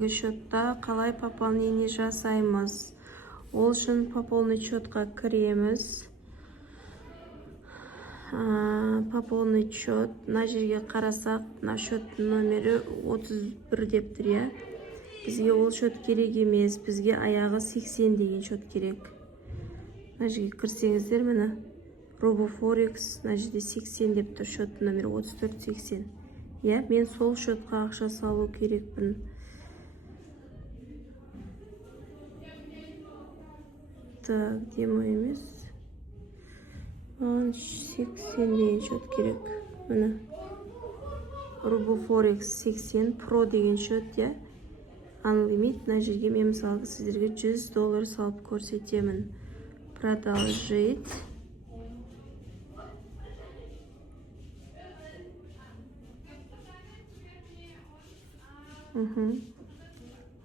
Счетта қалай пополнение жасаймыз? Ол үшін пополнить счетқа кіреміз. Пополнить счет. Мына жерге қарасақ, мына счеттің номері 31 деп тұр, иә. Бізге ол счет керек емес, бізге аяғы 80 деген счет керек. Мына жерге кірсеңіздер, міне RoboForex, мына жерде 80 деп тұр, счеттің номері 3480. Иә, мен сол счетқа ақша салу керекпін. Так, где мой емес? 80 деген счет керек. Міне RoboForex 80 Pro деген счет, иә. Unlimited. Мына жерге мен мысалы сіздерге $100 салып көрсетемін. Продолжить.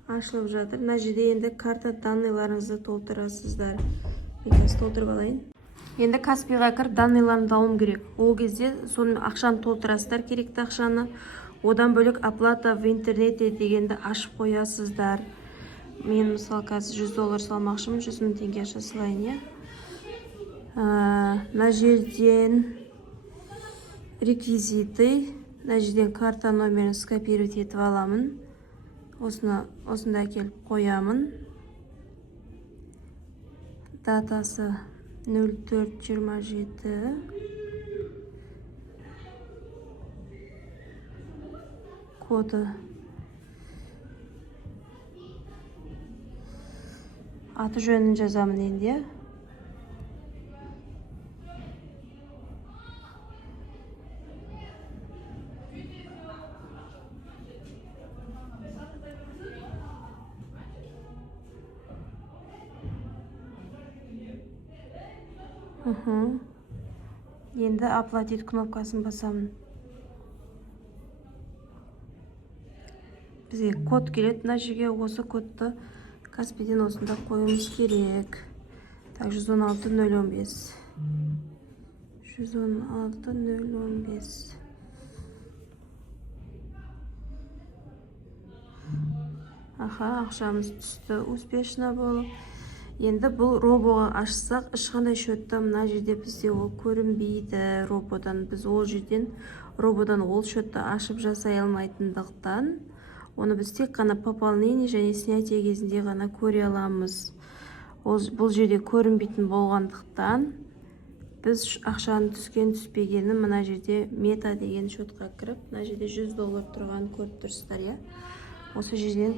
Ашылып жатыр. Мына жерде енді карта данныйларыңызды толтырасыздар. Мен толтырып алайын. Енді Каспиға кіріп данныйларын алуым керек. Ол кезде соның ақшаны толтырасыздар, керекті ақшаны. Одан бөлек оплата в интернете дегенді ашып қоясыздар. Мен мысалы қазір $100 салмақшымын, 100 000 теңге ақша салайын, иә. Мына жерден реквизиты, мына жерден карта номерін скопировать етіп аламын. Осында әкеліп қоямын. Датасы 04-27. Коды. Аты жөнін жазамын енді. Енді оплатить кнопкасын басамын. Бізге код келеді. Мына жерге осы кодты Каспиден осында қоюымыз керек. Так, 116-015. 116-015. Ақшамыз түсті. Успешно болып. Енді бұл робоға ашсақ, ешқандай счетта мына жерде бізде ол көрінбейді рободан. Біз ол жерден рободан ол счетті ашып жасай алмайтындықтан, оны біз тек қана пополнение және снятие кезінде ғана көре аламыз. Бұл жерде көрінбейтін болғандықтан, біз ақшаның түскен түспегенін мына жерде мета деген счетқа кіріп, мына жерде $100 тұрған көріп тұрсыздар, иә. Осы жерден